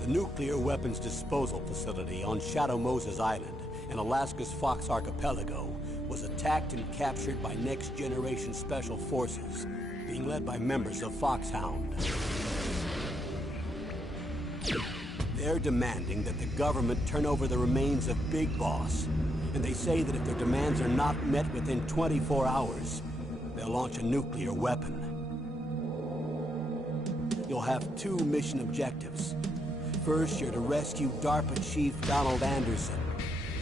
The nuclear weapons disposal facility on Shadow Moses Island in Alaska's Fox Archipelago was attacked and captured by Next Generation Special Forces, being led by members of Foxhound. They're demanding that the government turn over the remains of Big Boss, and they say that if their demands are not met within 24 hours, they'll launch a nuclear weapon. You'll have two mission objectives. First, you're to rescue DARPA Chief Donald Anderson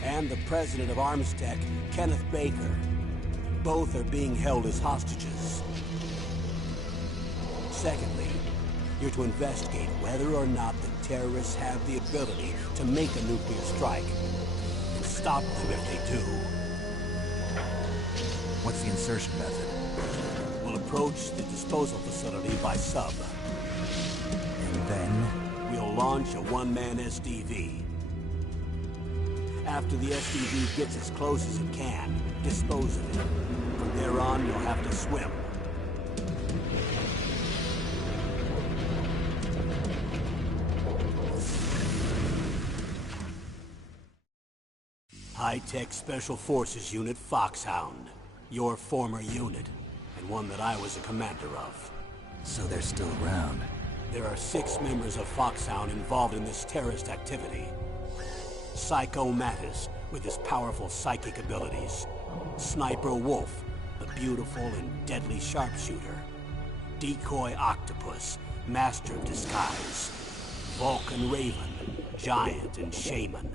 and the president of Armstech, Kenneth Baker. Both are being held as hostages. Secondly, you're to investigate whether or not the terrorists have the ability to make a nuclear strike, and stop them if they do. What's the insertion method? We'll approach the disposal facility by sub. And then? We'll launch a one-man SDV. After the SDV gets as close as it can, dispose of it. From there on, you'll have to swim. High-Tech Special Forces Unit Foxhound. Your former unit, and one that I was a commander of. So they're still around. There are 6 members of Foxhound involved in this terrorist activity. Psycho Mattis, with his powerful psychic abilities. Sniper Wolf, the beautiful and deadly sharpshooter. Decoy Octopus, master of disguise. Vulcan Raven, giant and shaman.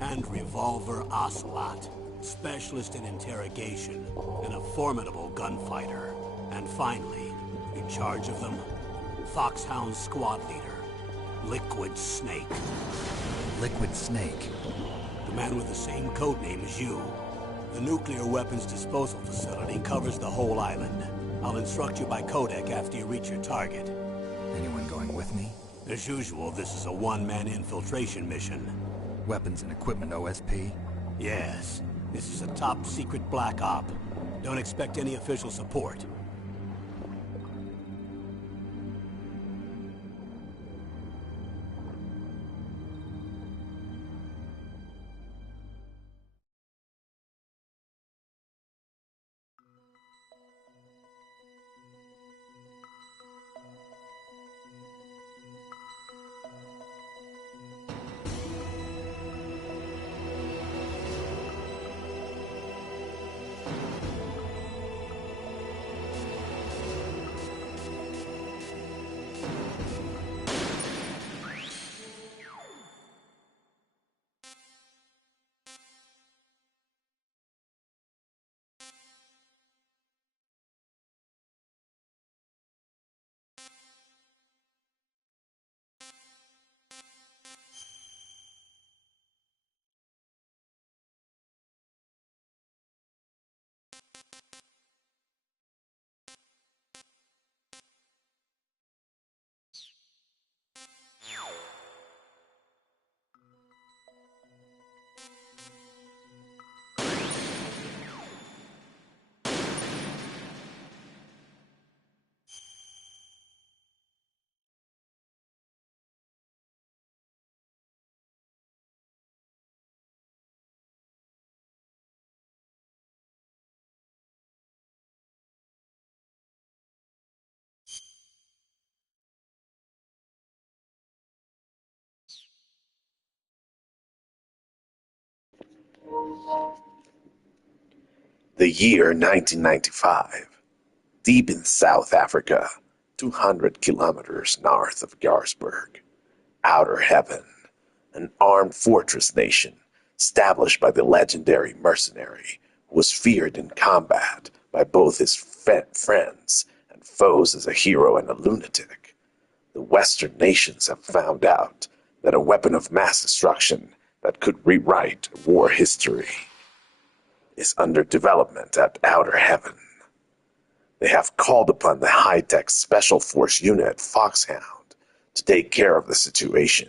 And Revolver Ocelot, specialist in interrogation and a formidable gunfighter. And finally, in charge of them, Foxhound squad leader, Liquid Snake. Liquid Snake? The man with the same codename as you. The nuclear weapons disposal facility covers the whole island. I'll instruct you by codec after you reach your target. Anyone going with me? As usual, this is a one-man infiltration mission. Weapons and equipment OSP? Yes. This is a top-secret black op. Don't expect any official support. The year 1995. Deep in South Africa, 200 kilometers north of Garsberg. Outer Heaven, an armed fortress nation established by the legendary mercenary who was feared in combat by both his friends and foes as a hero and a lunatic. The Western nations have found out that a weapon of mass destruction that could rewrite war history is under development at Outer Heaven. They have called upon the high-tech Special Force Unit Foxhound to take care of the situation.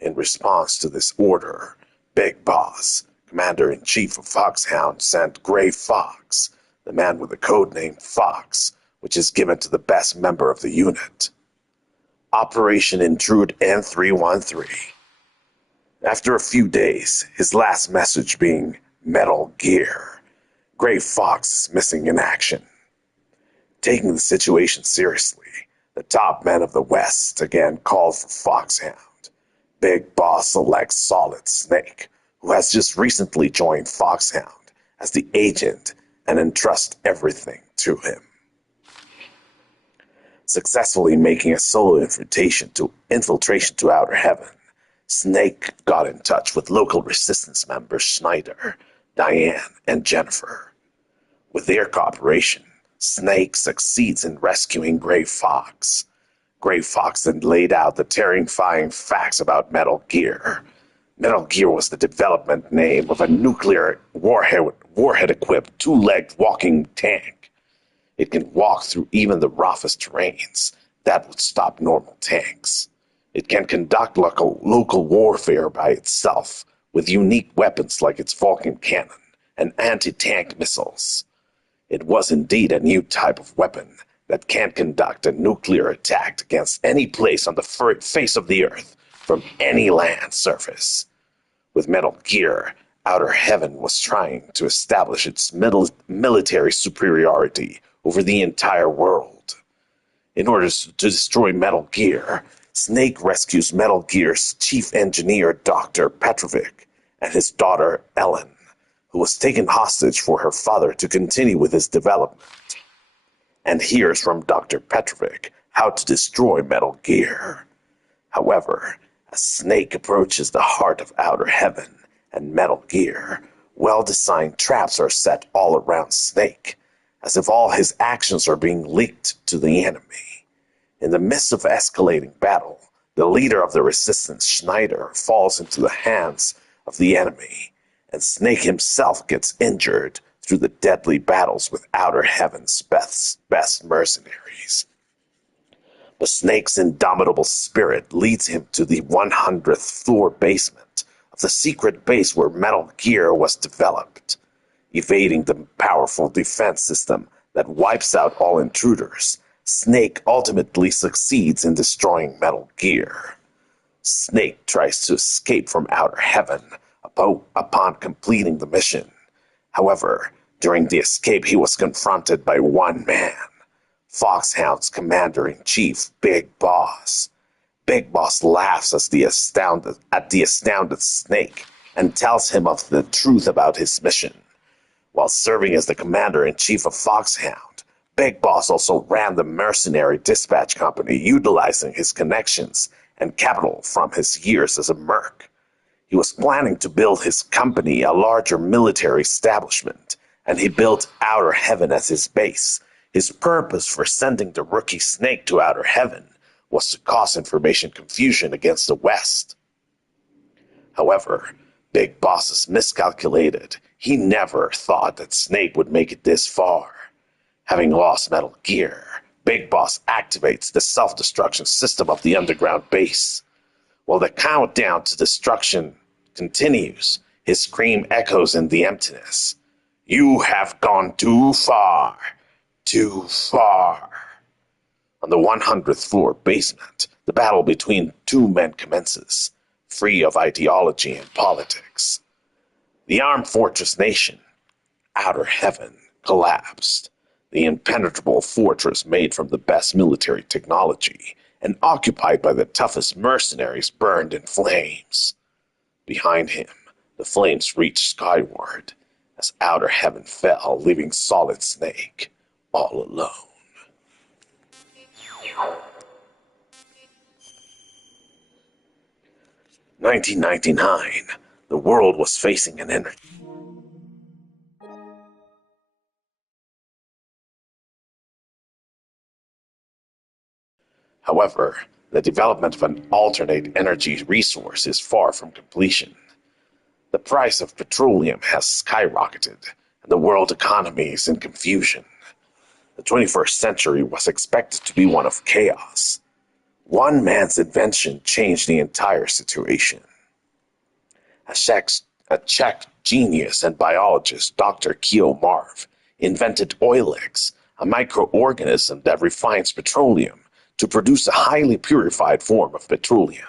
In response to this order, Big Boss, Commander-in-Chief of Foxhound, sent Gray Fox, the man with the codename Fox, which is given to the best member of the unit. Operation Intrude N313. After a few days, his last message being Metal Gear, Gray Fox is missing in action. Taking the situation seriously, the top men of the West again called for Foxhound. Big Boss selects Solid Snake, who has just recently joined Foxhound as the agent and entrusts everything to him. Successfully making a solo infiltration to Outer Heaven, Snake got in touch with local resistance members Schneider, Diane, and Jennifer. With their cooperation, Snake succeeds in rescuing Gray Fox. Gray Fox then laid out the terrifying facts about Metal Gear. Metal Gear was the development name of a nuclear warhead-equipped two-legged walking tank. It can walk through even the roughest terrains. That would stop normal tanks. It can conduct local warfare by itself, with unique weapons like its Vulcan cannon and anti-tank missiles. It was indeed a new type of weapon that can conduct a nuclear attack against any place on the face of the Earth from any land surface. With Metal Gear, Outer Heaven was trying to establish its military superiority over the entire world. In order to destroy Metal Gear, Snake rescues Metal Gear's chief engineer, Dr. Petrovic, and his daughter, Ellen, who was taken hostage for her father to continue with his development, and hears from Dr. Petrovic how to destroy Metal Gear. However, as Snake approaches the heart of Outer Heaven and Metal Gear, well-designed traps are set all around Snake, as if all his actions are being leaked to the enemy. In the midst of escalating battle, the leader of the resistance, Schneider, falls into the hands of the enemy, and Snake himself gets injured through the deadly battles with Outer Heaven's best mercenaries. But Snake's indomitable spirit leads him to the 100th floor basement of the secret base where Metal Gear was developed. Evading the powerful defense system that wipes out all intruders, Snake ultimately succeeds in destroying Metal Gear. Snake tries to escape from Outer Heaven upon completing the mission. However, during the escape he was confronted by one man, Foxhound's Commander-in-Chief, Big Boss. Big Boss laughs at the astounded Snake and tells him of the truth about his mission. While serving as the Commander-in-Chief of Foxhound, Big Boss also ran the mercenary dispatch company, utilizing his connections and capital from his years as a merc. He was planning to build his company a larger military establishment, and he built Outer Heaven as his base. His purpose for sending the rookie Snake to Outer Heaven was to cause information confusion against the West. However, Big Boss is miscalculated. He never thought that Snake would make it this far. Having lost Metal Gear, Big Boss activates the self-destruction system of the underground base. While the countdown to destruction continues, his scream echoes in the emptiness. "You have gone too far. Too far." On the 100th floor basement, the battle between two men commences, free of ideology and politics. The armed fortress nation, Outer Heaven, collapsed. The impenetrable fortress made from the best military technology and occupied by the toughest mercenaries burned in flames. Behind him, the flames reached skyward as Outer Heaven fell, leaving Solid Snake all alone. "1999, the world was facing an energy. However, the development of an alternate energy resource is far from completion. The price of petroleum has skyrocketed, and the world economy is in confusion. The 21st century was expected to be one of chaos. One man's invention changed the entire situation. A Czech genius and biologist, Dr. Kio Marv, invented Oilex, a microorganism that refines petroleum to produce a highly purified form of petroleum.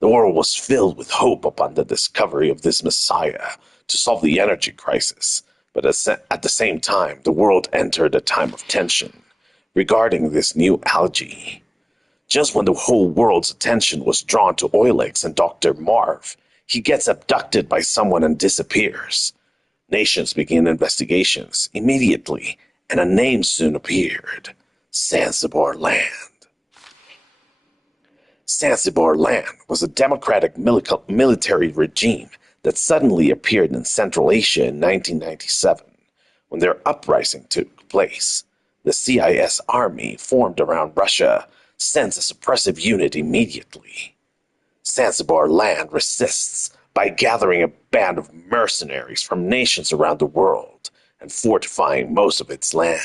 The world was filled with hope upon the discovery of this messiah to solve the energy crisis, but at the same time, the world entered a time of tension regarding this new algae. Just when the whole world's attention was drawn to Oilex and Dr. Marv, he gets abducted by someone and disappears. Nations begin investigations immediately, and a name soon appeared: Zanzibar Land. Zanzibar Land was a democratic military regime that suddenly appeared in Central Asia in 1997, when their uprising took place. The CIS army, formed around Russia, sends a suppressive unit immediately. Zanzibar Land resists by gathering a band of mercenaries from nations around the world and fortifying most of its land.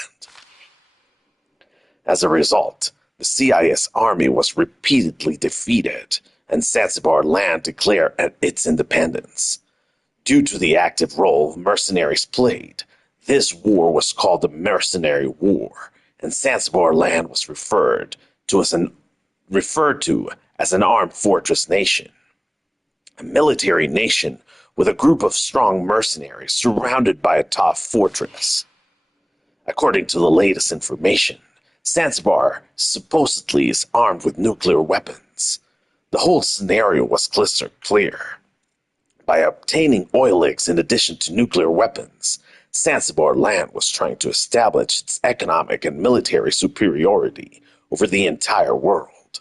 As a result, the CIS army was repeatedly defeated, and Zanzibar Land declared its independence. Due to the active role mercenaries played, this war was called the Mercenary War, and Zanzibar Land was referred to as an armed fortress nation. A military nation with a group of strong mercenaries surrounded by a tough fortress. According to the latest information, Zanzibar supposedly is armed with nuclear weapons. The whole scenario was crystal clear. By obtaining Oilex in addition to nuclear weapons, Zanzibar Land was trying to establish its economic and military superiority over the entire world.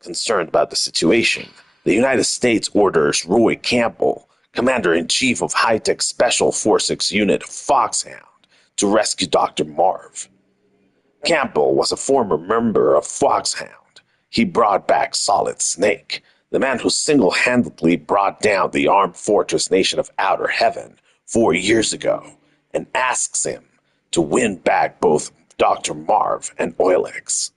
Concerned about the situation, the United States orders Roy Campbell, Commander-in-Chief of High-Tech Special Forces Unit of Foxhound, to rescue Dr. Marv. Campbell was a former member of Foxhound. He brought back Solid Snake, the man who single-handedly brought down the armed fortress nation of Outer Heaven 4 years ago, and asks him to win back both Dr. Marv and Oilex.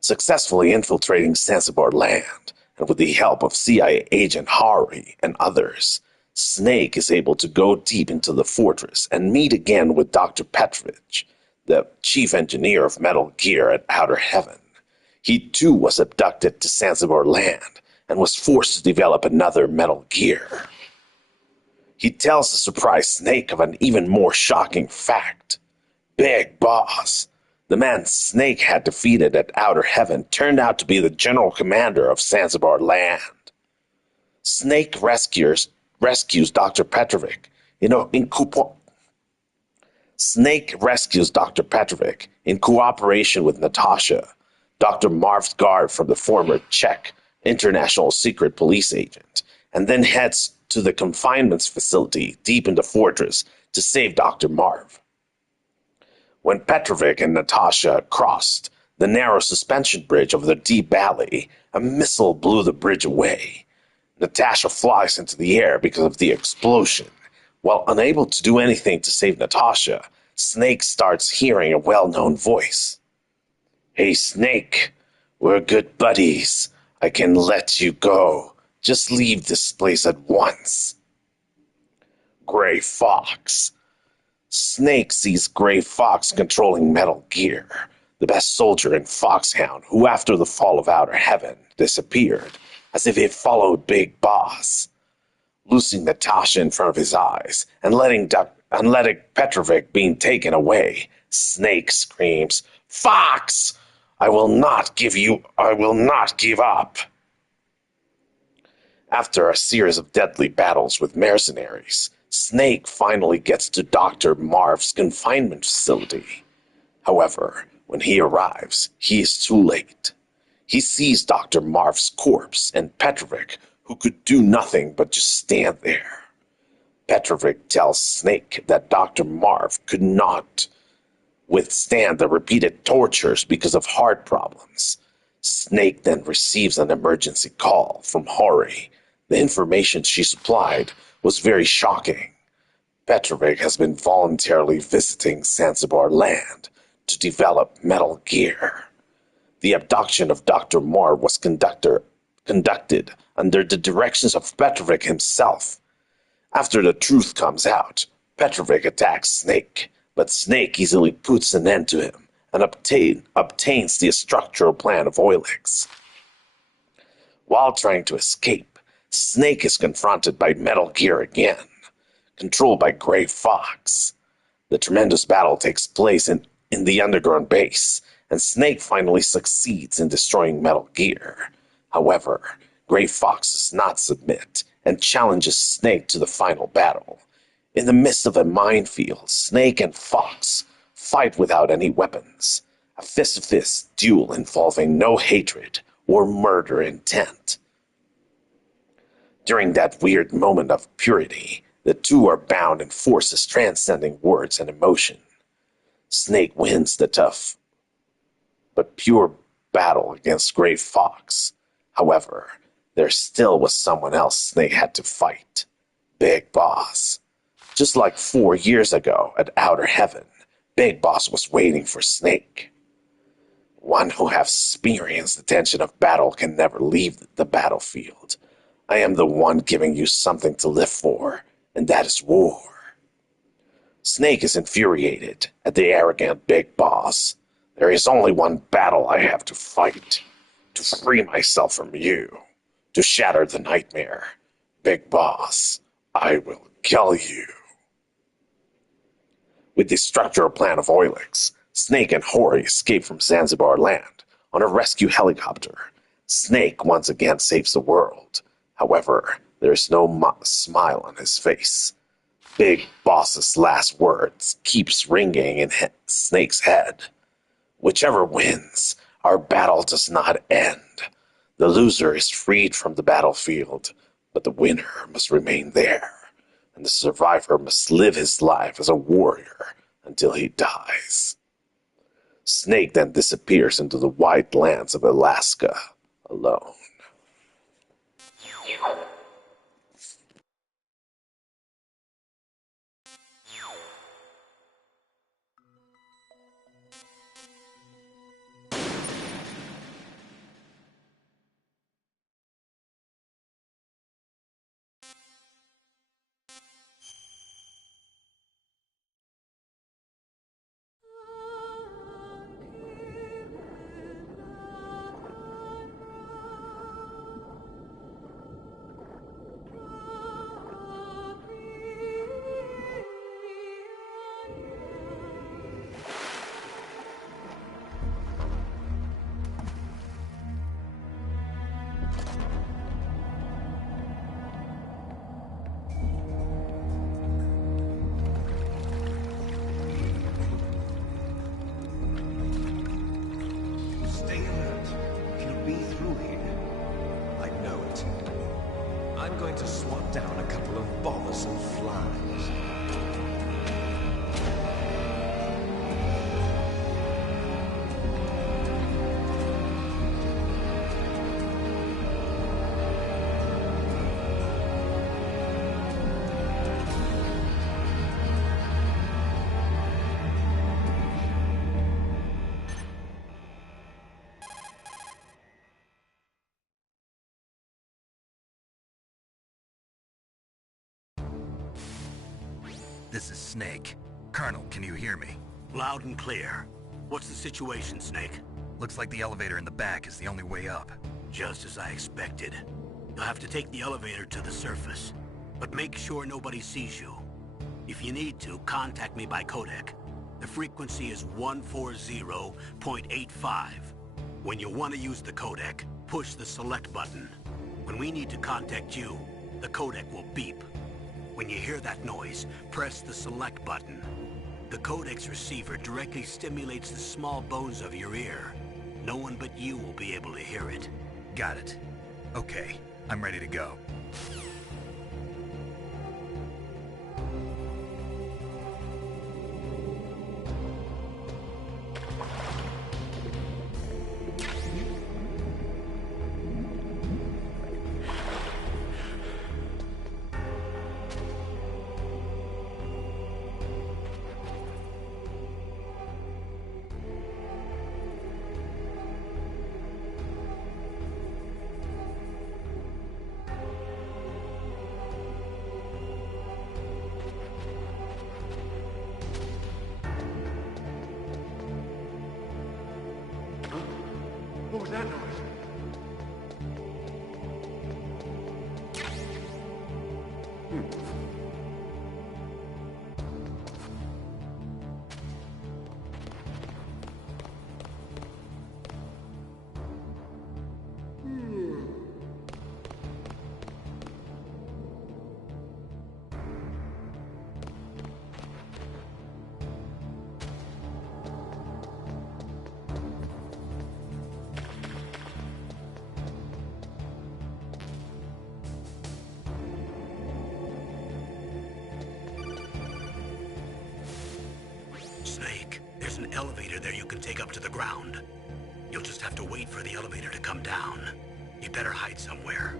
Successfully infiltrating Zanzibar Land, and with the help of CIA agent Hari and others, Snake is able to go deep into the fortress and meet again with Dr. Petrovich, the chief engineer of Metal Gear at Outer Heaven. He too was abducted to Zanzibar Land and was forced to develop another Metal Gear. He tells the surprised Snake of an even more shocking fact. Big Boss, the man Snake had defeated at Outer Heaven, turned out to be the general commander of Zanzibar Land. Snake rescues Dr. Petrovic Snake rescues Dr. Petrovic in cooperation with Natasha, Dr. Marv's guard from the former Czech International Secret Police agent, and then heads to the confinement facility deep in the fortress to save Dr. Marv. When Petrovic and Natasha crossed the narrow suspension bridge over the deep valley, a missile blew the bridge away. Natasha flies into the air because of the explosion. While unable to do anything to save Natasha, Snake starts hearing a well-known voice. "Hey, Snake, we're good buddies. I can let you go. Just leave this place at once." Gray Fox. Snake sees Gray Fox controlling Metal Gear, the best soldier in Foxhound, who after the fall of Outer Heaven disappeared, as if he followed Big Boss. Losing Natasha in front of his eyes and letting Petrovic being taken away, Snake screams, "Fox! I will not give up." After a series of deadly battles with mercenaries, Snake finally gets to Dr. Marv's confinement facility. However, when he arrives, he is too late. He sees Dr. Marv's corpse and Petrovic, who could do nothing but just stand there. Petrovic tells Snake that Dr. Marv could not withstand the repeated tortures because of heart problems. Snake then receives an emergency call from Hori. The information she supplied was very shocking. Petrovic has been voluntarily visiting Zanzibar Land to develop Metal Gear. The abduction of Dr. Marv was conducted under the directions of Petrovic himself. After the truth comes out, Petrovic attacks Snake, but Snake easily puts an end to him and obtains the structural plan of Oilix. While trying to escape, Snake is confronted by Metal Gear again, controlled by Gray Fox. The tremendous battle takes place in the underground base, and Snake finally succeeds in destroying Metal Gear. However, Gray Fox does not submit and challenges Snake to the final battle. In the midst of a minefield, Snake and Fox fight without any weapons, a fist-to-fist duel involving no hatred or murder intent. During that weird moment of purity, the two are bound in forces transcending words and emotion. Snake wins the tough but pure battle against Gray Fox. However, there still was someone else Snake had to fight. Big Boss. Just like 4 years ago at Outer Heaven, Big Boss was waiting for Snake. One who has experienced the tension of battle can never leave the battlefield. I am the one giving you something to live for, and that is war. Snake is infuriated at the arrogant Big Boss. There is only one battle I have to fight. To free myself from you. To shatter the nightmare. Big Boss, I will kill you. With the structural plan of Oilix, Snake and Hori escape from Zanzibar land on a rescue helicopter. Snake once again saves the world. However, there is no smile on his face. Big Boss's last words keeps ringing in Snake's head. Whichever wins, our battle does not end. The loser is freed from the battlefield, but the winner must remain there, and the survivor must live his life as a warrior until he dies. Snake then disappears into the wide lands of Alaska alone. I'm going to swat down a couple of bothersome flies. This is Snake. Colonel, can you hear me? Loud and clear. What's the situation, Snake? Looks like the elevator in the back is the only way up. Just as I expected. You'll have to take the elevator to the surface. But make sure nobody sees you. If you need to, contact me by codec. The frequency is 140.85. When you want to use the codec, push the select button. When we need to contact you, the codec will beep. When you hear that noise, press the select button. The codec's receiver directly stimulates the small bones of your ear. No one but you will be able to hear it. Got it. Okay, I'm ready to go. was that noise? Snake, there's an elevator there you can take up to the ground. You'll just have to wait for the elevator to come down. You better hide somewhere.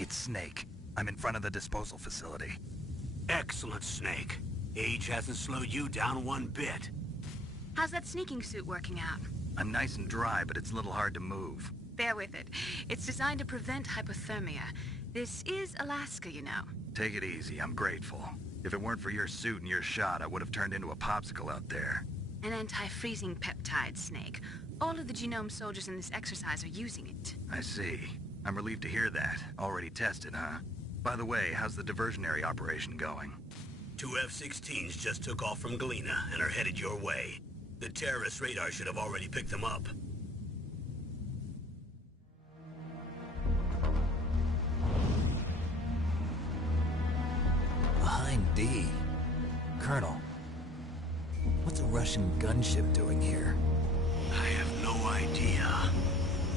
It's Snake. I'm in front of the disposal facility. Excellent, Snake. Age hasn't slowed you down one bit. How's that sneaking suit working out? I'm nice and dry, but it's a little hard to move. Bear with it. It's designed to prevent hypothermia. This is Alaska, you know. Take it easy, I'm grateful. If it weren't for your suit and your shot, I would have turned into a popsicle out there. An anti-freezing peptide, Snake. All of the genome soldiers in this exercise are using it. I see. I'm relieved to hear that. Already tested, huh? By the way, how's the diversionary operation going? 2 F-16s just took off from Galena and are headed your way. The terrorist radar should have already picked them up. Behind D. Colonel, what's a Russian gunship doing here? I have no idea.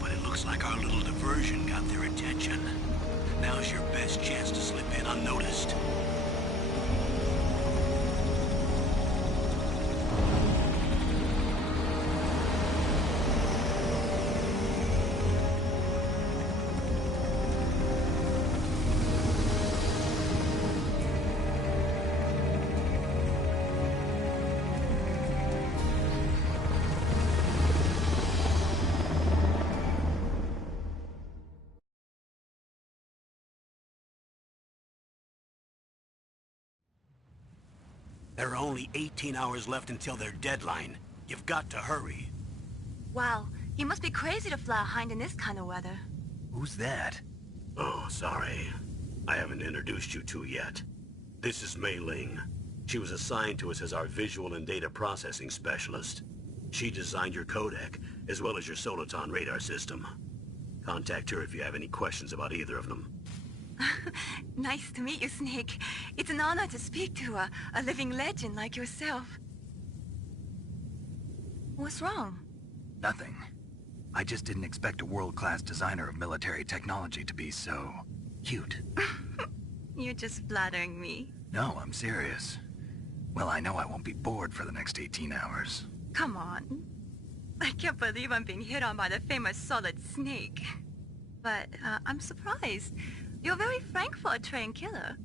But it looks like our little diversion got their attention. Now's your best chance to slip in unnoticed. There are only 18 hours left until their deadline. You've got to hurry. Wow, you must be crazy to fly a hind in this kind of weather. Who's that? Oh, sorry. I haven't introduced you to yet. This is Mei Ling. She was assigned to us as our visual and data processing specialist. She designed your codec, as well as your Soliton radar system. Contact her if you have any questions about either of them. Nice to meet you, Snake. It's an honor to speak to a living legend like yourself. What's wrong? Nothing. I just didn't expect a world-class designer of military technology to be so... cute. You're just flattering me. No, I'm serious. Well, I know I won't be bored for the next 18 hours. Come on. I can't believe I'm being hit on by the famous Solid Snake. But, I'm surprised. You're very frank for a trained killer.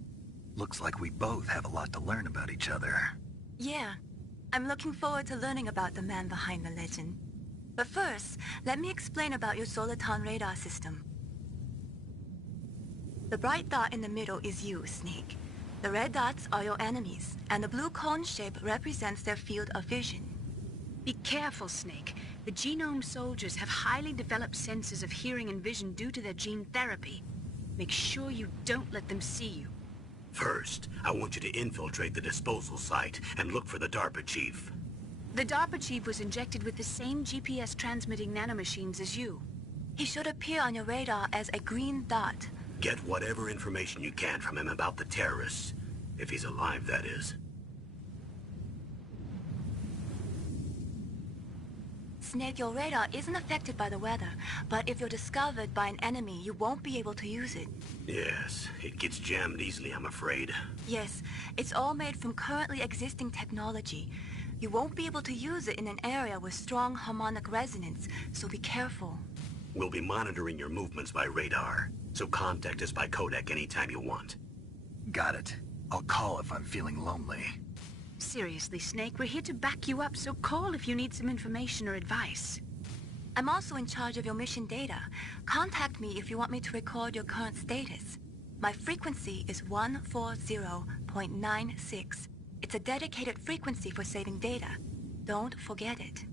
Looks like we both have a lot to learn about each other. Yeah. I'm looking forward to learning about the man behind the legend. But first, let me explain about your Soliton radar system. The bright dot in the middle is you, Snake. The red dots are your enemies, and the blue cone shape represents their field of vision. Be careful, Snake. The genome soldiers have highly developed senses of hearing and vision due to their gene therapy. Make sure you don't let them see you. First, I want you to infiltrate the disposal site and look for the DARPA chief. The DARPA chief was injected with the same GPS transmitting nanomachines as you. He should appear on your radar as a green dot. Get whatever information you can from him about the terrorists. If he's alive, that is. Snake, your radar isn't affected by the weather, but if you're discovered by an enemy, you won't be able to use it. Yes, it gets jammed easily, I'm afraid. Yes, it's all made from currently existing technology. You won't be able to use it in an area with strong harmonic resonance, so be careful. We'll be monitoring your movements by radar, so contact us by codec anytime you want. Got it. I'll call if I'm feeling lonely. Seriously, Snake, we're here to back you up, so call if you need some information or advice. I'm also in charge of your mission data. Contact me if you want me to record your current status. My frequency is 140.96. It's a dedicated frequency for saving data. Don't forget it.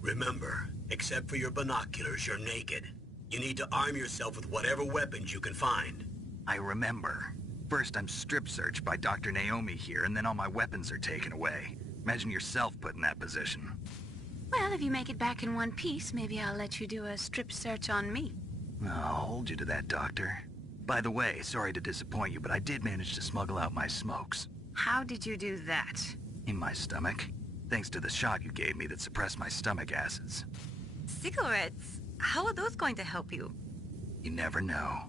Remember, except for your binoculars, you're naked. You need to arm yourself with whatever weapons you can find. I remember. First, I'm strip searched by Dr. Naomi here, and then all my weapons are taken away. Imagine yourself put in that position. Well, if you make it back in one piece, maybe I'll let you do a strip search on me. I'll hold you to that, Doctor. By the way, sorry to disappoint you, but I did manage to smuggle out my smokes. How did you do that? In my stomach. Thanks to the shot you gave me that suppressed my stomach acids. Cigarettes? How are those going to help you? You never know.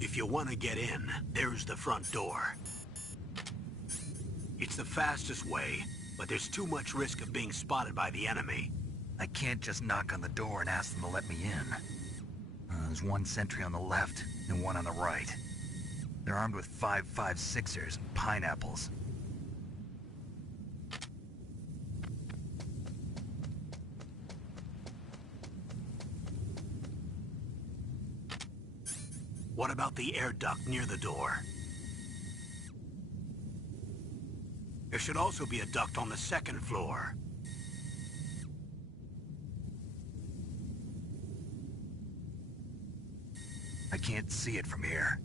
If you want to get in, there's the front door. It's the fastest way, but there's too much risk of being spotted by the enemy. I can't just knock on the door and ask them to let me in. There's one sentry on the left and one on the right. They're armed with 5.56ers and pineapples. What about the air duct near the door? There should also be a duct on the second floor. I can't see it from here.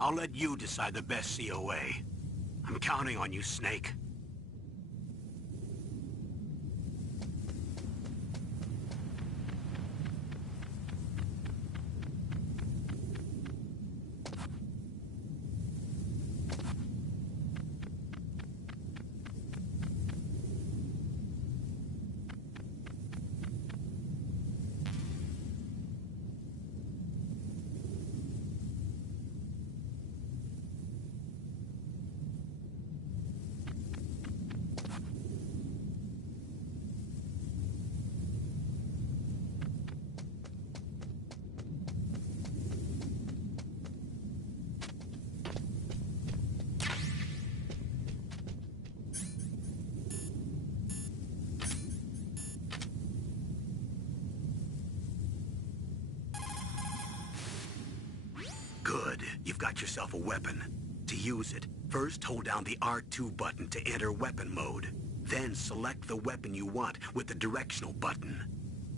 I'll let you decide the best COA. I'm counting on you, Snake. got yourself a weapon. To use it, first hold down the R2 button to enter weapon mode. Then select the weapon you want with the directional button.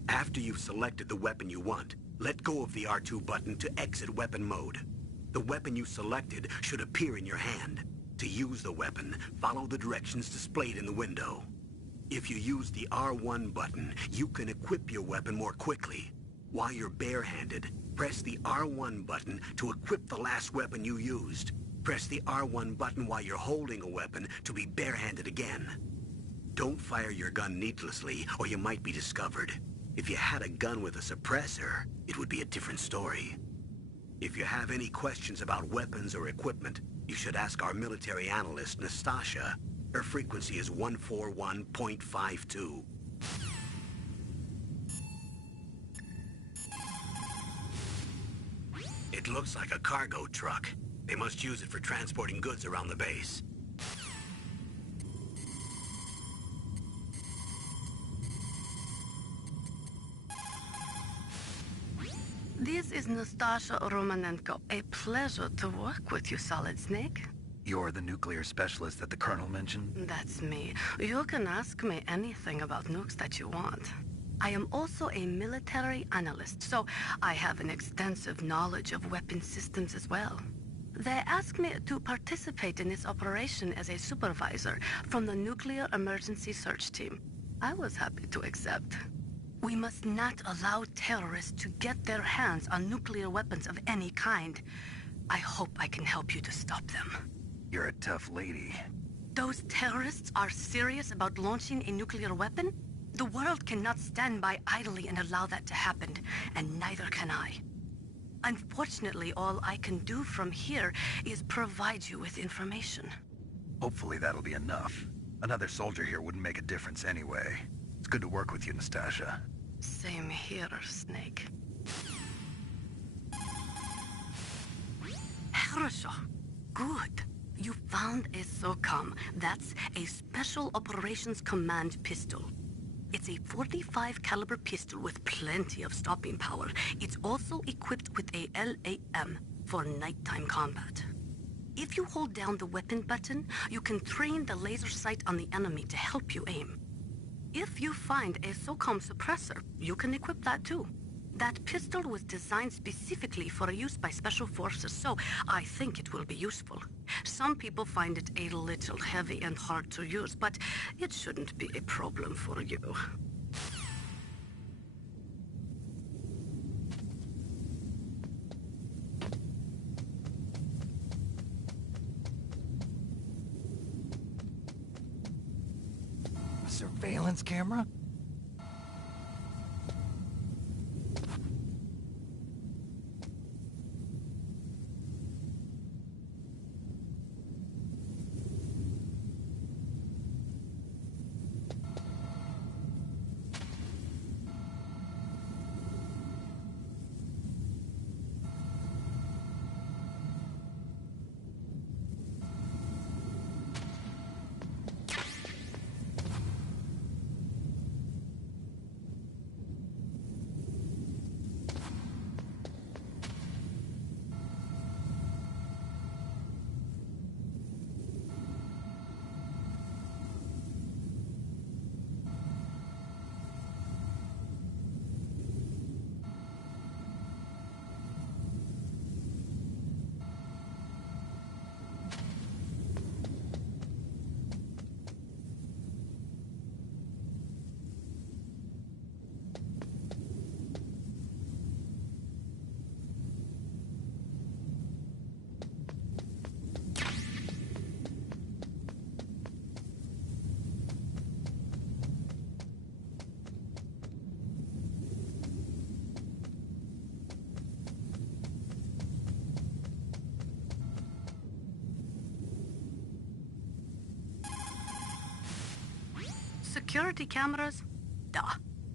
After you've selected the weapon you want, let go of the R2 button to exit weapon mode. The weapon you selected should appear in your hand. To use the weapon, follow the directions displayed in the window. If you use the R1 button, you can equip your weapon more quickly. While you're barehanded, press the R1 button to equip the last weapon you used. Press the R1 button while you're holding a weapon to be barehanded again. Don't fire your gun needlessly, or you might be discovered. If you had a gun with a suppressor, it would be a different story. If you have any questions about weapons or equipment, you should ask our military analyst, Nastasha. Her frequency is 141.52. It looks like a cargo truck. They must use it for transporting goods around the base. This is Nastasha Romanenko. A pleasure to work with you, Solid Snake. You're the nuclear specialist that the Colonel mentioned? That's me. You can ask me anything about nukes that you want. I am also a military analyst, so I have an extensive knowledge of weapon systems as well. They asked me to participate in this operation as a supervisor from the Nuclear Emergency Search Team. I was happy to accept. We must not allow terrorists to get their hands on nuclear weapons of any kind. I hope I can help you to stop them. You're a tough lady. Those terrorists are serious about launching a nuclear weapon? The world cannot stand by idly and allow that to happen, and neither can I. Unfortunately, all I can do from here is provide you with information. Hopefully that'll be enough. Another soldier here wouldn't make a difference anyway. It's good to work with you, Nastasha. Same here, Snake. Хорошо. Good. You found a SOCOM. That's a Special Operations Command pistol. It's a .45 caliber pistol with plenty of stopping power. It's also equipped with a LAM for nighttime combat. If you hold down the weapon button, you can train the laser sight on the enemy to help you aim. If you find a SOCOM suppressor, you can equip that too. That pistol was designed specifically for use by special forces, so I think it will be useful. Some people find it a little heavy and hard to use, but it shouldn't be a problem for you. A surveillance camera? Security cameras? Duh.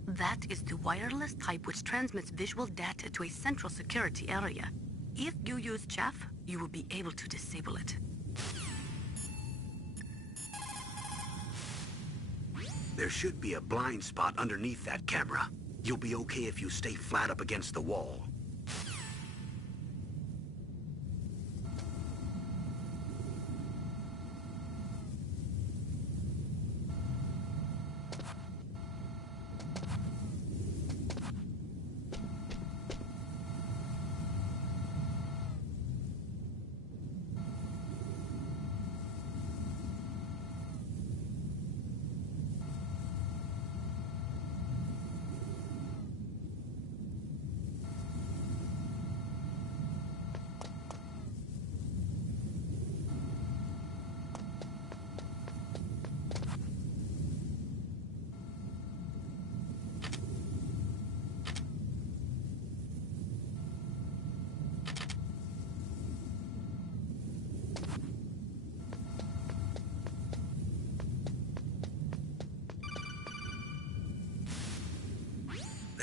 That is the wireless type which transmits visual data to a central security area. If you use chaff, you will be able to disable it. There should be a blind spot underneath that camera. You'll be okay if you stay flat up against the wall.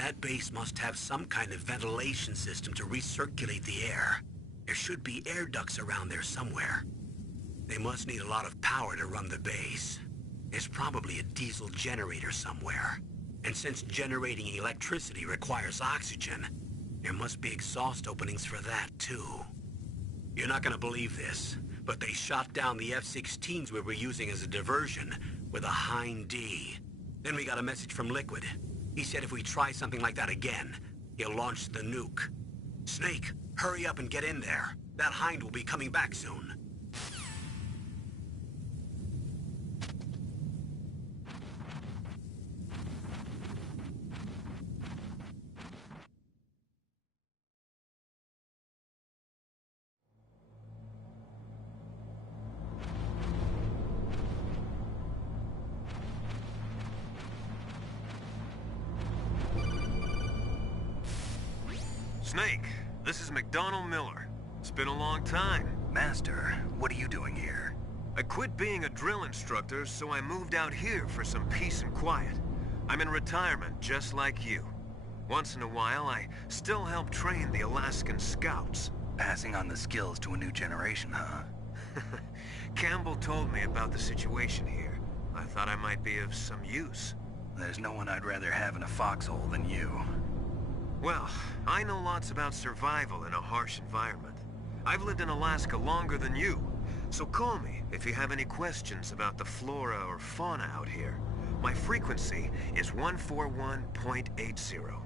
That base must have some kind of ventilation system to recirculate the air. There should be air ducts around there somewhere. They must need a lot of power to run the base. There's probably a diesel generator somewhere. And since generating electricity requires oxygen, there must be exhaust openings for that, too. You're not gonna believe this, but they shot down the F-16s we were using as a diversion with a Hind D. Then we got a message from Liquid. He said if we try something like that again, he'll launch the nuke. Snake, hurry up and get in there. That Hind will be coming back soon. Snake, this is McDonald Miller. It's been a long time. Master, what are you doing here? I quit being a drill instructor, so I moved out here for some peace and quiet. I'm in retirement, just like you. Once in a while, I still help train the Alaskan Scouts. Passing on the skills to a new generation, huh? Campbell told me about the situation here. I thought I might be of some use. There's no one I'd rather have in a foxhole than you. Well, I know lots about survival in a harsh environment. I've lived in Alaska longer than you, so call me if you have any questions about the flora or fauna out here. My frequency is 141.80.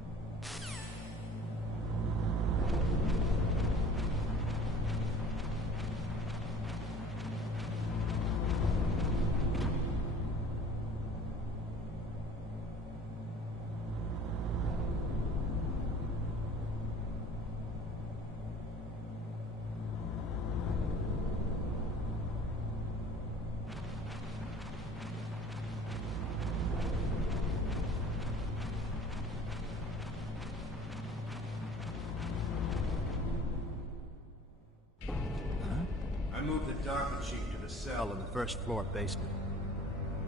Move the DARPA chief to the cell in the first floor basement.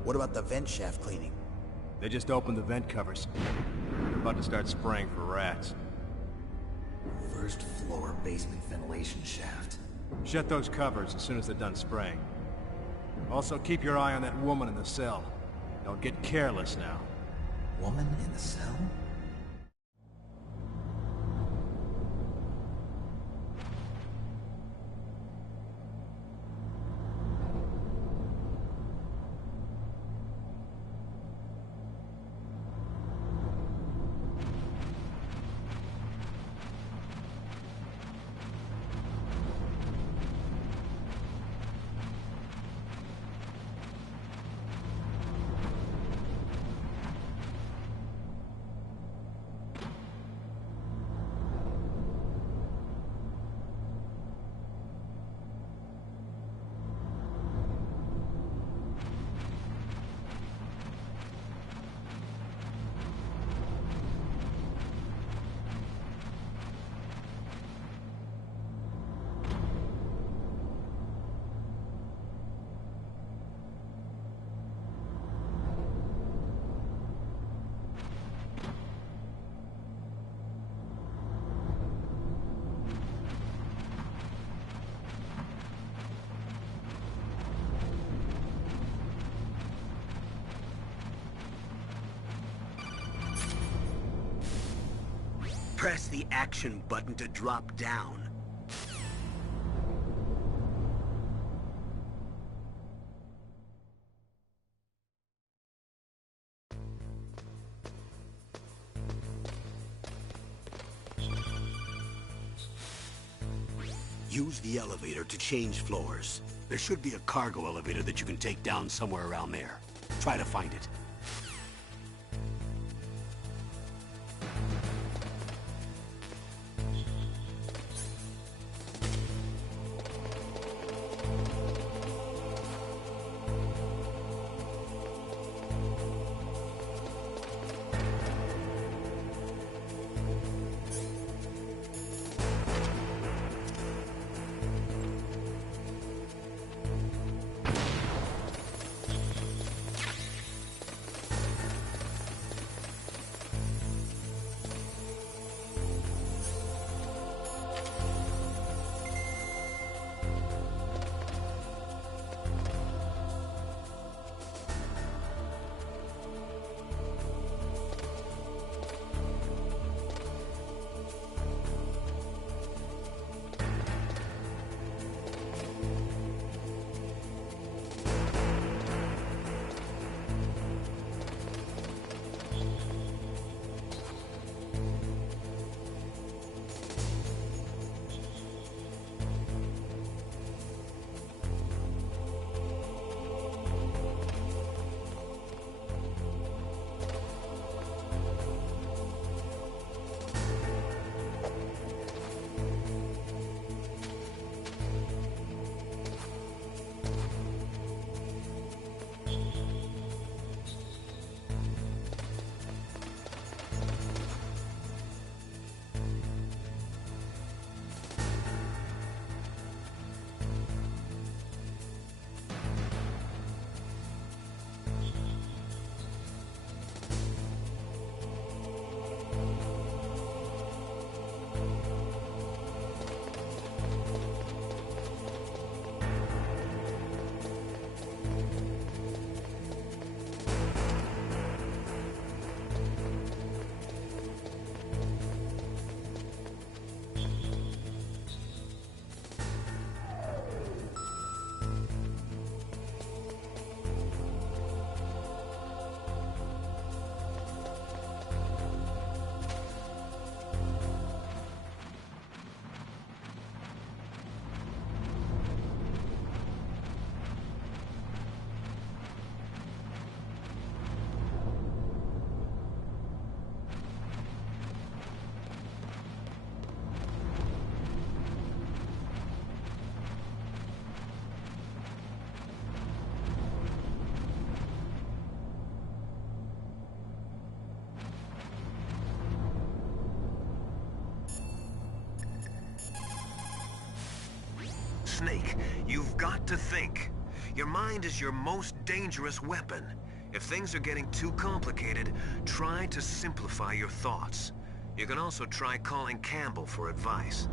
What about the vent shaft cleaning? They just opened the vent covers. They're about to start spraying for rats. First floor basement ventilation shaft. Shut those covers as soon as they're done spraying. Also keep your eye on that woman in the cell. Don't get careless now. Woman in the cell? Press the action button to drop down. Use the elevator to change floors. There should be a cargo elevator that you can take down somewhere around there. Try to find it. Snake, you've got to think. Your mind is your most dangerous weapon. If things are getting too complicated, try to simplify your thoughts. You can also try calling Campbell for advice.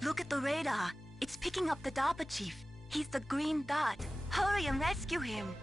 Look at the radar. It's picking up the DARPA chief. He's the green dot. Hurry and rescue him.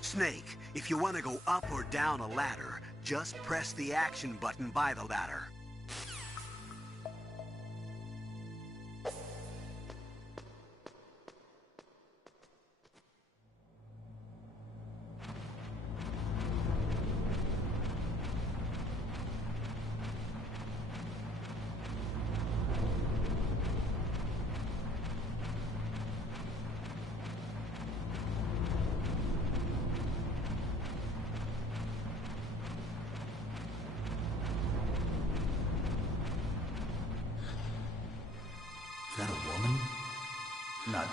Snake, if you want to go up or down a ladder, just press the action button by the ladder. Is that a woman? Not...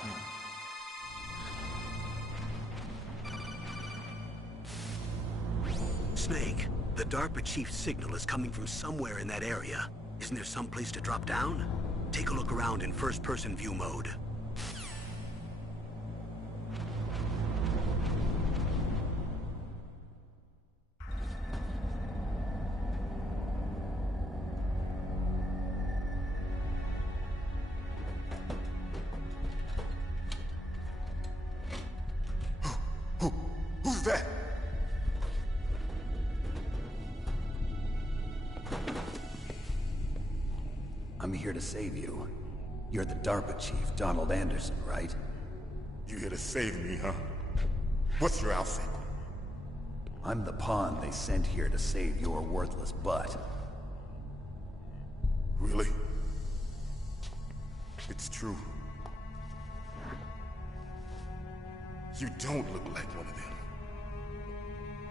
Snake, the DARPA chief's signal is coming from somewhere in that area. Isn't there some place to drop down? Take a look around in first-person view mode. Who's that? I'm here to save you. You're the DARPA chief, Donald Anderson, right? You here to save me, huh? What's your outfit? I'm the pawn they sent here to save your worthless butt. Really? It's true. You don't look like one of them.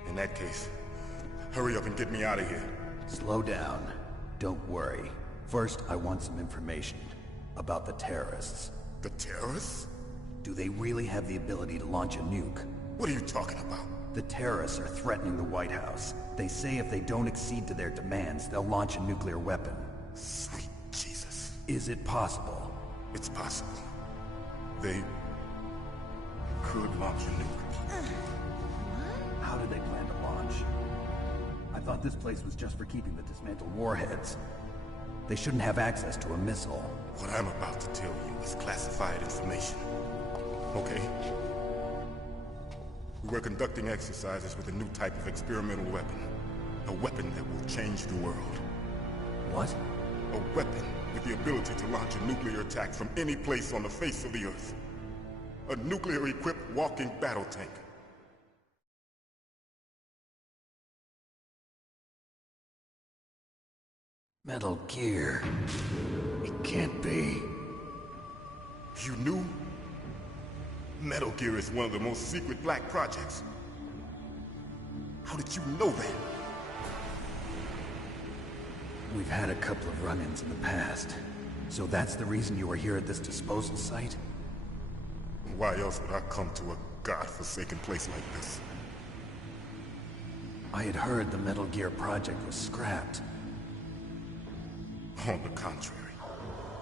In that case, hurry up and get me out of here. Slow down. Don't worry. First, I want some information about the terrorists. The terrorists? Do they really have the ability to launch a nuke? What are you talking about? The terrorists are threatening the White House. They say if they don't accede to their demands, they'll launch a nuclear weapon. Sweet Jesus. Is it possible? It's possible. They could launch a nuke. How do they plan to launch? I thought this place was just for keeping the dismantled warheads. They shouldn't have access to a missile. What I'm about to tell you is classified information. Okay? We were conducting exercises with a new type of experimental weapon. A weapon that will change the world. What? A weapon with the ability to launch a nuclear attack from any place on the face of the Earth. A nuclear-equipped walking battle tank. Metal Gear. It can't be. You knew? Metal Gear is one of the most secret black projects. How did you know that? We've had a couple of run-ins in the past. So that's the reason you were here at this disposal site? Why else would I come to a godforsaken place like this? I had heard the Metal Gear project was scrapped. On the contrary,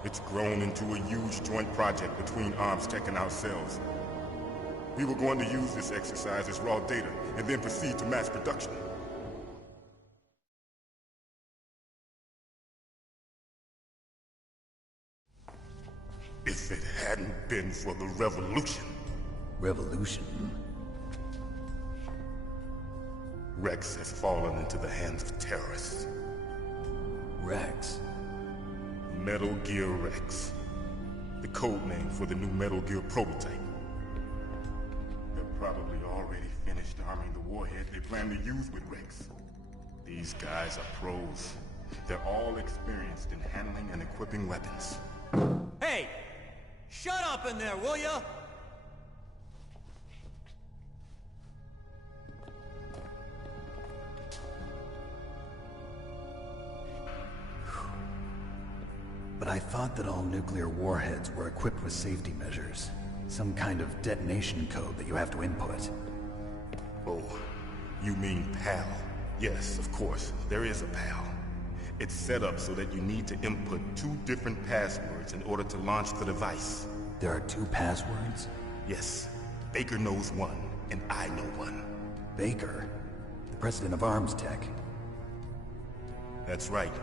it's grown into a huge joint project between ArmsTech and ourselves. We were going to use this exercise as raw data, and then proceed to mass production. If it hadn't been for the revolution... Revolution? Rex has fallen into the hands of terrorists. Rex? Metal Gear Rex. The code name for the new Metal Gear prototype. They're probably already finished arming the warhead they plan to use with Rex. These guys are pros. They're all experienced in handling and equipping weapons. Hey! Shut up in there, will ya? But I thought that all nuclear warheads were equipped with safety measures. Some kind of detonation code that you have to input. Oh, you mean PAL? Yes, of course, there is a PAL. It's set up so that you need to input 2 different passwords in order to launch the device. There are 2 passwords? Yes. Baker knows one, and I know one. Baker? The president of ArmsTech? That's right.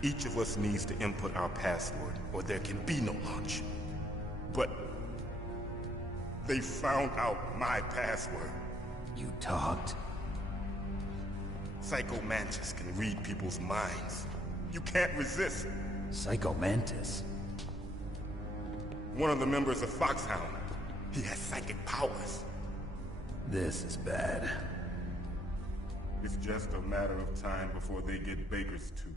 Each of us needs to input our password, or there can be no launch. But... they found out my password. You talked? Psycho Mantis can read people's minds. You can't resist. Psycho Mantis? One of the members of Foxhound. He has psychic powers. This is bad. It's just a matter of time before they get Baker's too.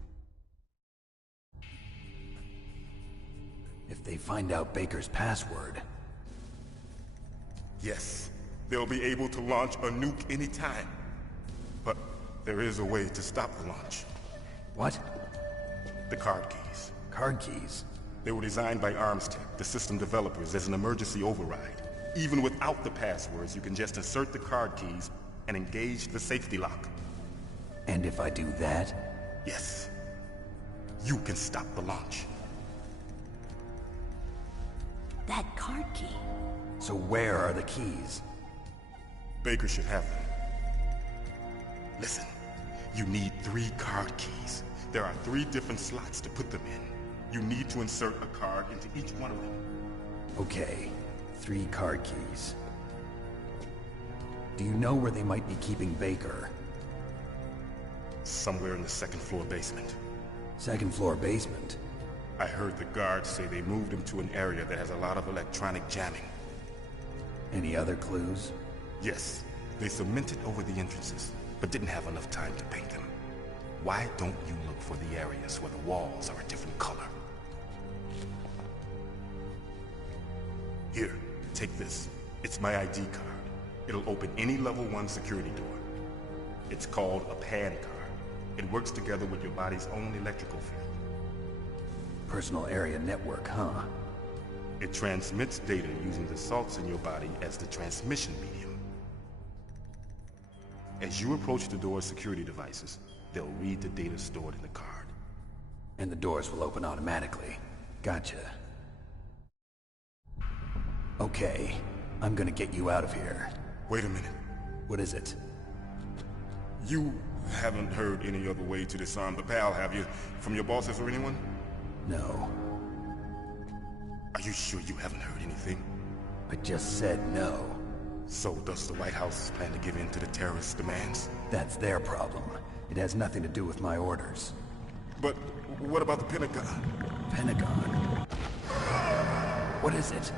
If they find out Baker's password... Yes, they'll be able to launch a nuke anytime. But there is a way to stop the launch. What? The card keys. Card keys? They were designed by ArmsTech, the system developers, as an emergency override. Even without the passwords, you can just insert the card keys and engage the safety lock. And if I do that? Yes. You can stop the launch. That card key. So where are the keys? Baker should have them. Listen, you need 3 card keys. There are 3 different slots to put them in. You need to insert a card into each one of them. Okay, 3 card keys. Do you know where they might be keeping Baker? Somewhere in the 2nd floor basement. 2nd floor basement? I heard the guards say they moved him to an area that has a lot of electronic jamming. Any other clues? Yes. They cemented over the entrances, but didn't have enough time to paint them. Why don't you look for the areas where the walls are a different color? Here, take this. It's my ID card. It'll open any level 1 security door. It's called a PAN card. It works together with your body's own electrical field. Personal area network, huh? It transmits data using the salts in your body as the transmission medium. As you approach the door's security devices, they'll read the data stored in the card. And the doors will open automatically. Gotcha. Okay, I'm gonna get you out of here. Wait a minute. What is it? You haven't heard any other way to disarm the PAL, have you? From your bosses or anyone? No. Are you sure you haven't heard anything? I just said no. So does the White House plan to give in to the terrorists' demands? That's their problem. It has nothing to do with my orders. But what about the Pentagon? Pentagon? What is it?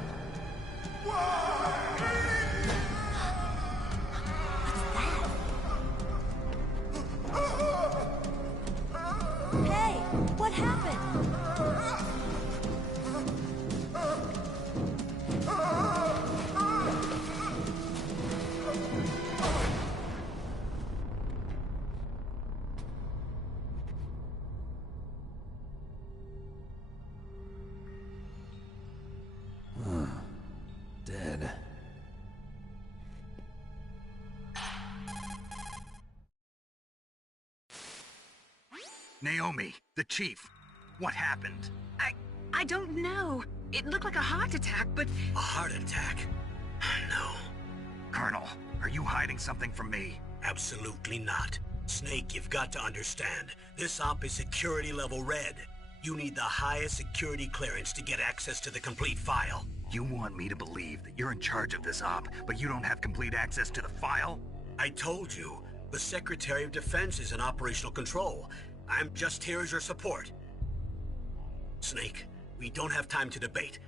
Hey, what happened? Dead. Naomi, the chief. What happened? I don't know. It looked like a heart attack, but... A heart attack? No. Colonel, are you hiding something from me? Absolutely not. Snake, you've got to understand. This op is security level red. You need the highest security clearance to get access to the complete file. You want me to believe that you're in charge of this op, but you don't have complete access to the file? I told you, the Secretary of Defense is in operational control. I'm just here as your support. Snake, we don't have time to debate.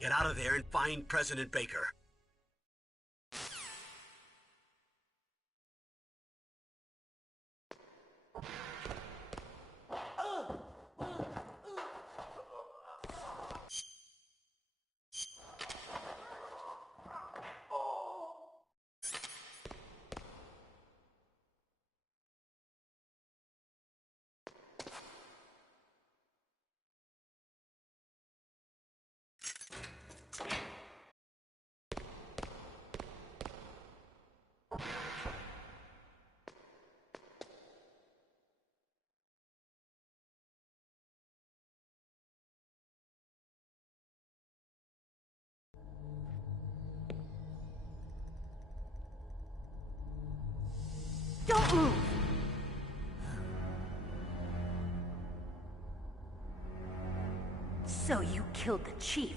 Get out of there and find President Baker. Don't move! So you killed the chief,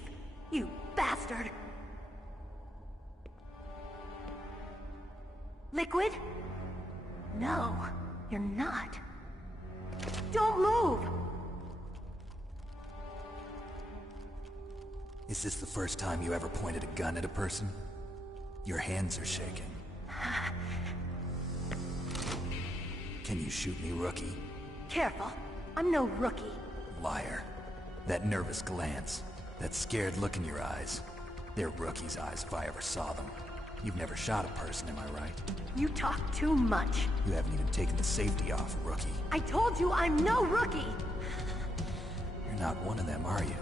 you bastard! Liquid? No, you're not. Don't move! Is this the first time you ever pointed a gun at a person? Your hands are shaking. Can you shoot me, rookie? Careful, I'm no rookie. Liar. That nervous glance, that scared look in your eyes. They're rookies' eyes if I ever saw them. You've never shot a person, am I right? You talk too much. You haven't even taken the safety off, rookie. I told you I'm no rookie! You're not one of them, are you?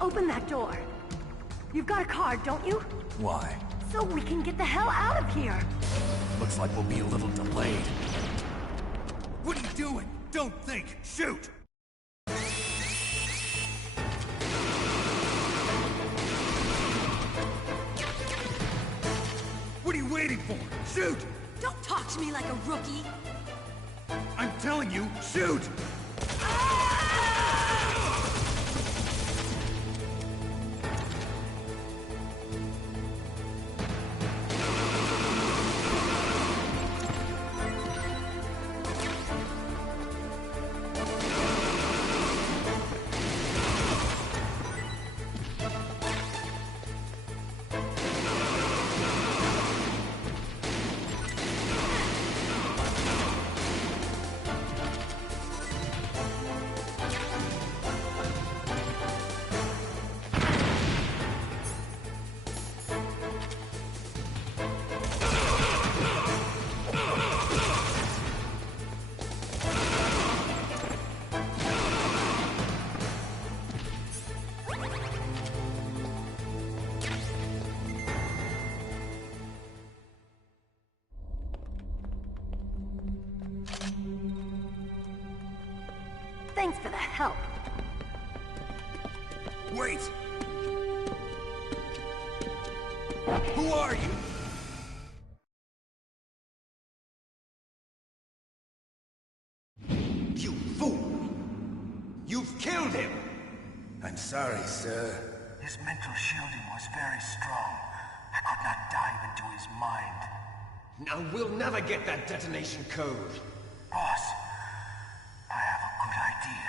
Open that door. You've got a card, don't you? Why? So we can get the hell out of here! Looks like we'll be a little delayed. What are you doing? Don't think! Shoot! What are you waiting for? Shoot! Don't talk to me like a rookie! I'm telling you, shoot! Thanks for the help. Wait! Who are you? You fool! You've killed him! I'm sorry, sir. His mental shielding was very strong. I could not dive into his mind. Now we'll never get that detonation code. Boss, I have a good idea.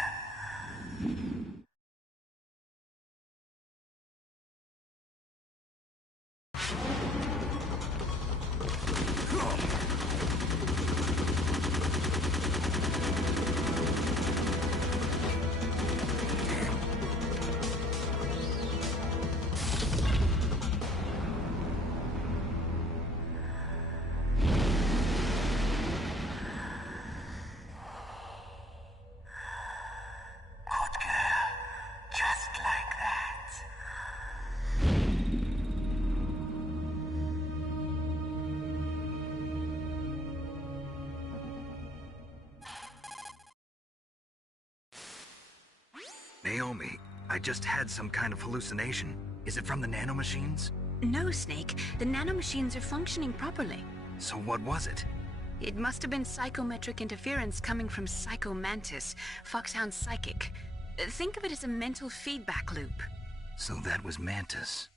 Naomi, I just had some kind of hallucination. Is it from the nanomachines? No, Snake. The nanomachines are functioning properly. So what was it? It must have been psychometric interference coming from Psycho Mantis, Foxhound's psychic. Think of it as a mental feedback loop. So that was Mantis.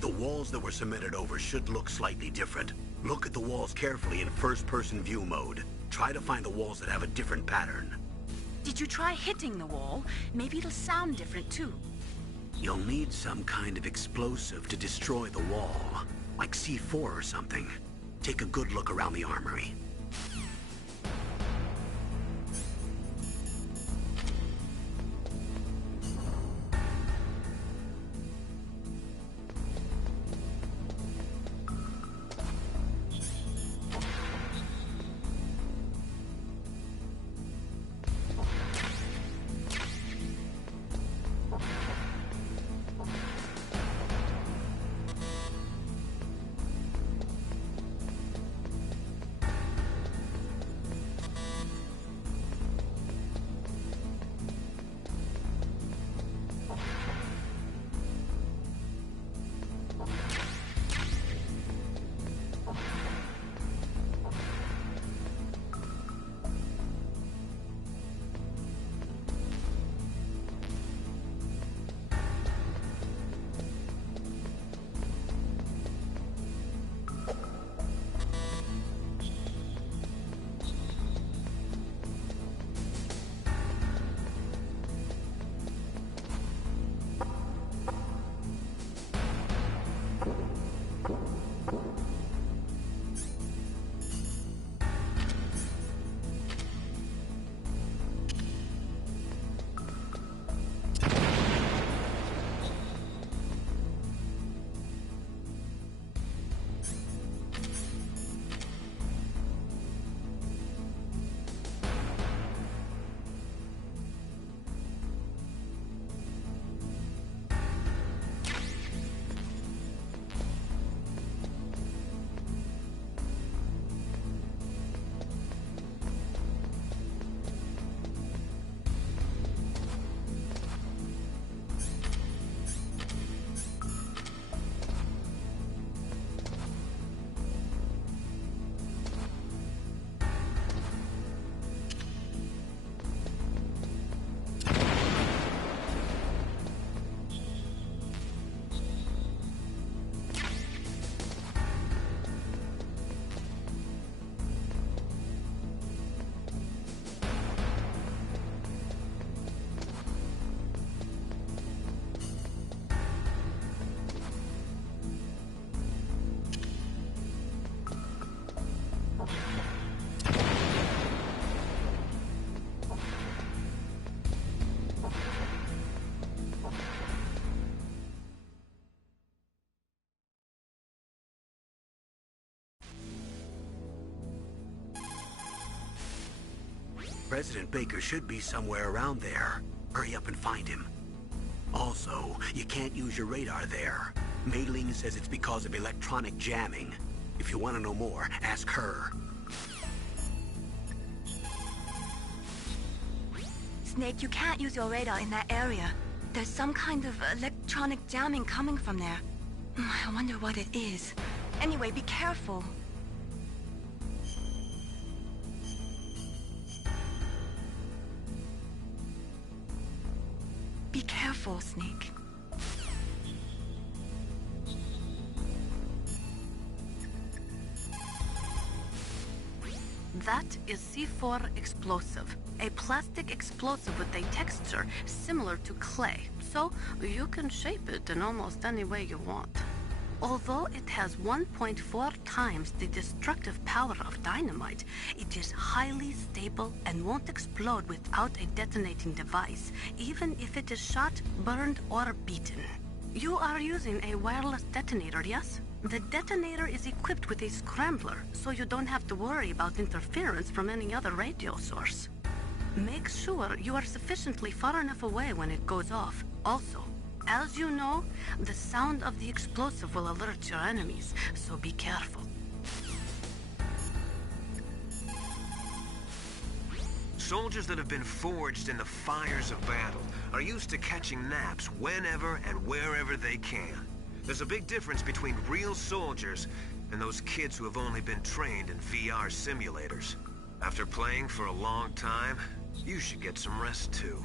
The walls that were cemented over should look slightly different. Look at the walls carefully in first-person view mode. Try to find the walls that have a different pattern. Did you try hitting the wall? Maybe it'll sound different too. You'll need some kind of explosive to destroy the wall, like C4 or something. Take a good look around the armory. President Baker should be somewhere around there. Hurry up and find him. Also, you can't use your radar there. Mei-Ling says it's because of electronic jamming. If you want to know more, ask her. Snake, you can't use your radar in that area. There's some kind of electronic jamming coming from there. I wonder what it is. Anyway, be careful. Be careful, Snake. That is C4 explosive, a plastic explosive with a texture similar to clay, so you can shape it in almost any way you want. Although it has 1.4 times the destructive power of dynamite, it is highly stable and won't explode without a detonating device, even if it is shot, burned, or beaten. You are using a wireless detonator, yes? The detonator is equipped with a scrambler, so you don't have to worry about interference from any other radio source. Make sure you are sufficiently far enough away when it goes off. Also, as you know, the sound of the explosive will alert your enemies, so be careful. Soldiers that have been forged in the fires of battle are used to catching naps whenever and wherever they can. There's a big difference between real soldiers and those kids who have only been trained in VR simulators. After playing for a long time, you should get some rest too.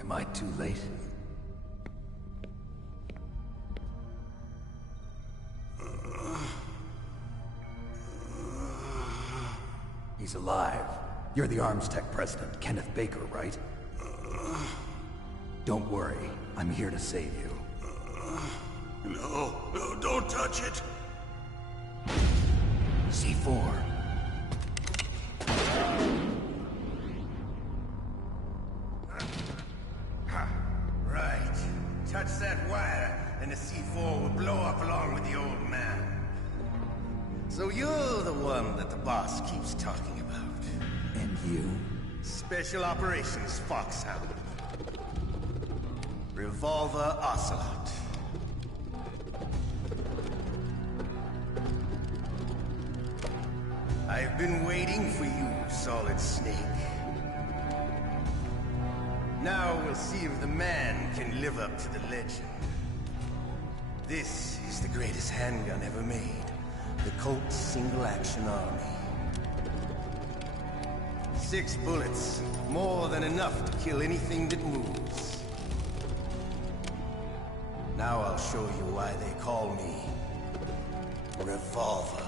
Am I too late? He's alive. You're the Arms Tech president, Kenneth Baker, right? Don't worry. I'm here to save you. No, don't touch it! C4. Right. Touch that wire, and the C4 will blow up along with the old man. So you're the one that the boss keeps Bob's talking about. And you? Special Operations Foxhound. Revolver Ocelot. I've been waiting for you, Solid Snake. Now we'll see if the man can live up to the legend. This is the greatest handgun ever made. The Colt Single Action Army. 6 bullets, more than enough to kill anything that moves. Now I'll show you why they call me Revolver.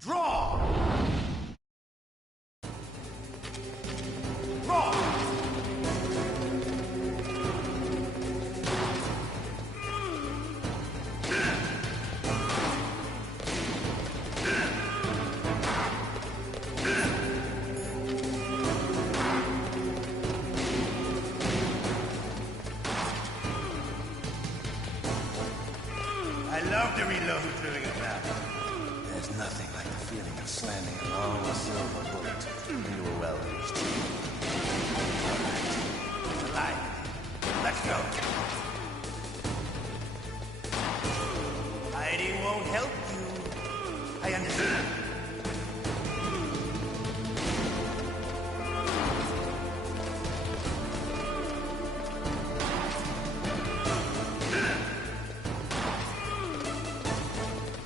Draw! Draw! I love to reload during a battle. There's nothing like the feeling of slamming a long silver bullet into a well-used tree. All right. It's alive. Let's go. Hiding won't help you. I understand.